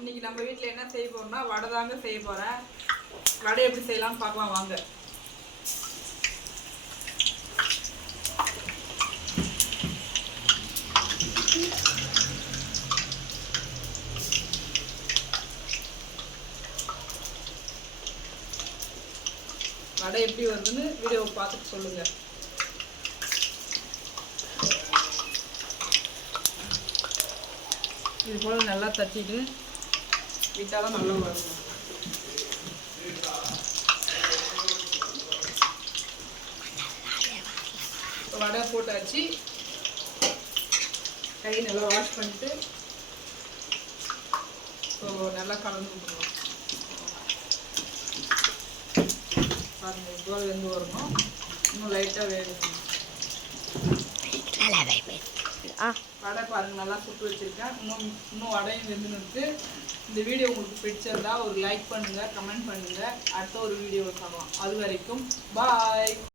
இன்னைக்கு நம்ம வீட்டில் என்ன செய்ய போறோம்னா வடை தாங்க செய்ய போகிறேன். வடை எப்படி செய்யலாம்னு பார்க்கலாம் வாங்க. வடை எப்படி வருதுன்னு வீடியோவை பார்த்துட்டு சொல்லுங்க. இது போல் நல்லா தட்டிட்டு விட்டாலும் நல்லா வரும். வடை போட்டாச்சு. கை நல்லா வாஷ் பண்ணிட்டு நல்லா கலந்து விட்டுருவோம். பாருங்க இவ்வளோ வெந்து வரணும். இன்னும் லைட்டாக வேகணும். வடை பாருங்க நல்லா சுட்டு வச்சிருக்கேன். இன்னும் வடையும் வெந்துன்னு இருக்கு. இந்த வீடியோ உங்களுக்கு பிடிச்சிருந்தா ஒரு லைக் பண்ணுங்க, கமெண்ட் பண்ணுங்க. அடுத்த ஒரு வீடியோவை பார்க்கலாம். அது வரைக்கும் பாய்.